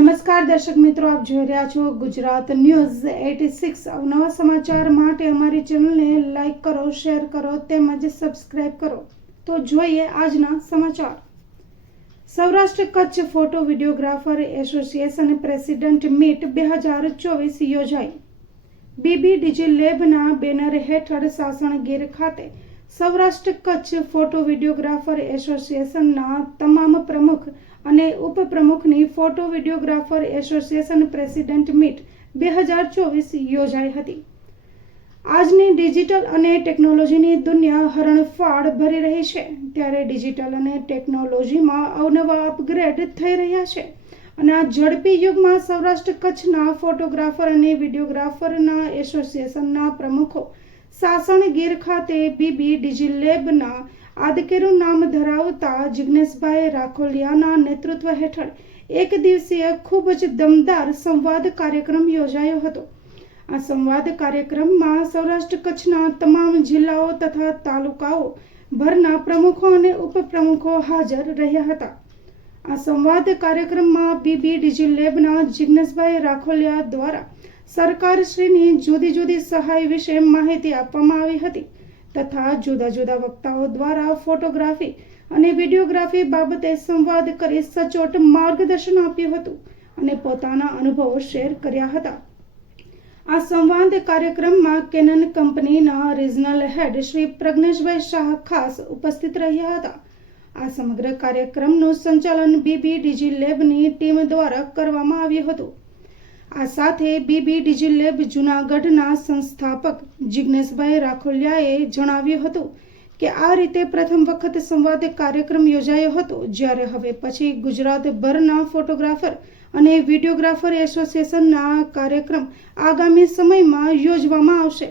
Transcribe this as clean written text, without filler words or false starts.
નમસ્કાર દર્શક મિત્રો, આપ જોઈ રહ્યા છો ગુજરાત ન્યૂઝ 86। અવનવા સમાચાર માટે અમારી ચેનલને લાઈક કરો, શેર કરો તેમજ સબસ્ક્રાઇબ કરો। તો જોઈએ આજના સમાચાર। Saurashtra Kutch photo videographer association president meet 2024 યોજાઈ। બીબી ડિજી લેબના બેનર હેઠળ સાસણગીર ખાતે સૌરાષ્ટ્ર કચ્છ ફોટો વિડીયોગ્રાફર એસોસિએશનના તમામ પ્રમુખ અને ઉપપ્રમુખની photo videographer association president meet 2024 યોજાઈ હતી। આજની ડિજિટલ અને ટેકનોલોજીની દુનિયા હરણફાળ ભરી રહી છે, ત્યારે ડિજિટલ અને ટેકનોલોજીમાં અવનવા અપગ્રેડ થઈ રહ્યા છે અને આ ઝડપી યુગમાં સૌરાષ્ટ્ર કચ્છના ફોટોગ્રાફર અને વિડીયોગ્રાફરના એસોસિએશનના પ્રમુખો સાસણગીર ખાતે બીબી ડિજી લેબના આદકેરું નામ ધરાવતા જિગ્નેશભાઈ રાખોલિયાના નેતૃત્વ હેઠળ એક દિવસીય ખૂબ જ દમદાર સંવાદ કાર્યક્રમ યોજાયો હતો। આ સંવાદ કાર્યક્રમમાં સૌરાષ્ટ્ર કચ્છના તમામ જિલ્લાઓ તથા તાલુકાઓ ભરના પ્રમુખો અને ઉપપ્રમુખો હાજર રહ્યા હતા। આ સંવાદ કાર્યક્રમમાં બીબી ડિજી લેબના જિગ્નેશભાઈ રાખોલિયા દ્વારા સરકારશ્રીની જુદી જુદી સહાય વિશે માહિતી આપવામાં આવી હતી તથા જુદા જુદા વક્તાઓ દ્વારા ફોટોગ્રાફી અને વિડીયોગ્રાફી બાબતે સંવાદ કરી સચોટ માર્ગદર્શન આપ્યું હતું અને પોતાના અનુભવો શેર કર્યા હતા। આ સંવાદ કાર્યક્રમમાં કેનન કંપનીના રિજનલ હેડ શ્રી પ્રજ્ઞેશભાઈ શાહ ખાસ ઉપસ્થિત રહ્યા હતા। આ સમગ્ર કાર્યક્રમનું સંચાલન બીબી ડિજી લેબની ટીમ દ્વારા કરવામાં આવ્યું હતું। આ સાથે બીબી ડિજી લેબ જૂનાગઢના સંસ્થાપક જિગ્નેશભાઈ રાખોલિયાએ જણાવ્યું હતું કે આ રીતે પ્રથમ વખત સંવાદ કાર્યક્રમ યોજાયો હતો, જ્યારે હવે પછી ગુજરાતભરના ફોટોગ્રાફર અને વિડીયોગ્રાફર એસોસિએશનના કાર્યક્રમ આગામી સમયમાં યોજવામાં આવશે।